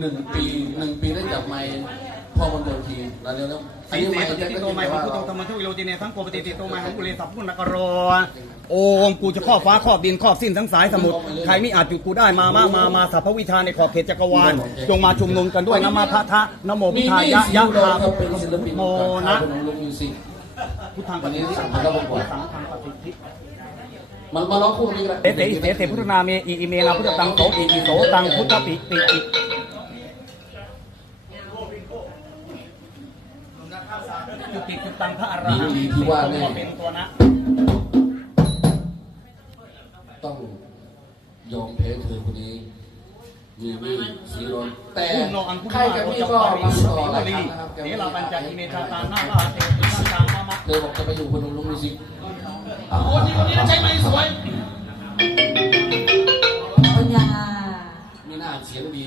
หนึ่งปีหนึ่งปีได้จับไม้พ่อคนเดียทีแล้วเนี่ยต้องไม้เจ้าวะโมาผู้ต้องธรรมทุกิโรติเนทั้งโกปติติโตมาของกุเลสับพุนนกรอโอ้มกูจะครอบฟ้าครอบดินครอบสิ้นทั้งสายสมุทรใครไม่อาจหยุดกูได้มามามามาสัพพวิชาในขอบเขตจักรวาลจงมาชุมนุมกันด้วยนะมาพระทะนโมพุทธายะยะธาโมนะพุทธังปฏิสัมพันธ์สังฆังปฏิทิมันมาล้อคู่นี้รหละเตเตเตเพุทธนาเมอีเมลาพุทธตังโตอีโตตังพุทธปิติ จุติจุตังพระอรหันต์เป็นตัวนะต้องยอมแพ้เธอคนนี้มีมีสีรนแต่ผู้นองอันผู้ใครมากับโรพี่จักก็ปาริมาสุต่อติหลายลีครั้งนะครับเนลาปัญจอิเมชาตานาลาเตติสังฆามามะเธอบอกจะไปอยู่คนลุงมิวสิกโอ้ที่คนนี้ใช้ไม้สวยปัญญามีหน้าเสียงดี